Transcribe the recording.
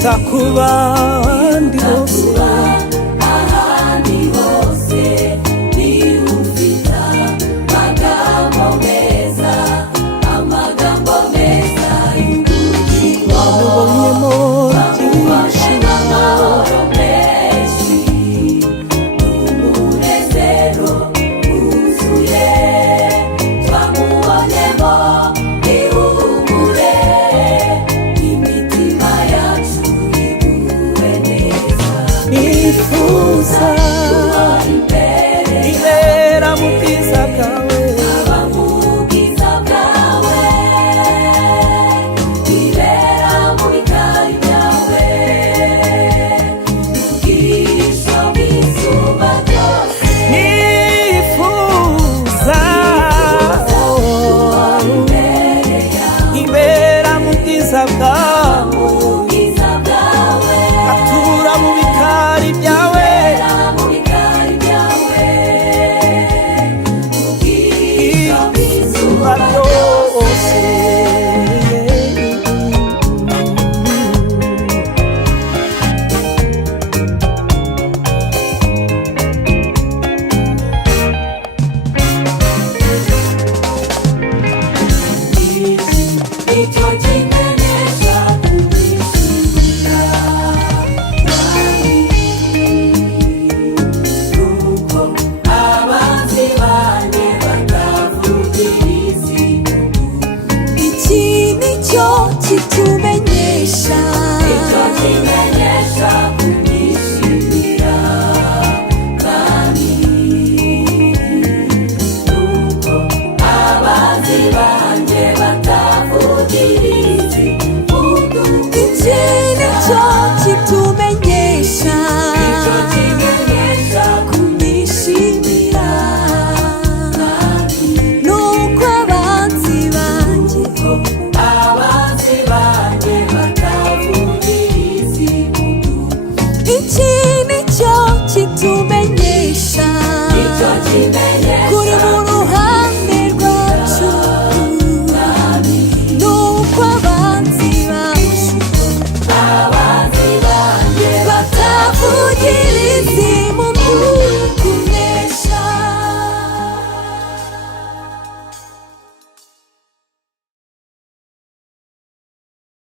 kwita ku bandi bose ahandi hose niwufita amagambo meza y'ubugingo wamubonyemo ibyishimo amahoro menshi n'umunezero wuzuye twamubonyemo ihumure imitima yacu iguwe neza nifuza ibera mu bwiza bwawe aba mu bwiza bwawe ibera mu bikari byawe ubwisho bw'izuba ryose nifuza imbere yawe ibera mu bwiza bwawe mu bwiza bwawe atura mu bikari byawe ibera mu bikari byawe ubwisho bw'izuba byose icyo kimenyesha kugishimira nuko abanzi banjye batavugiriza iki nicyo kitumenyesha icyo kimenyesha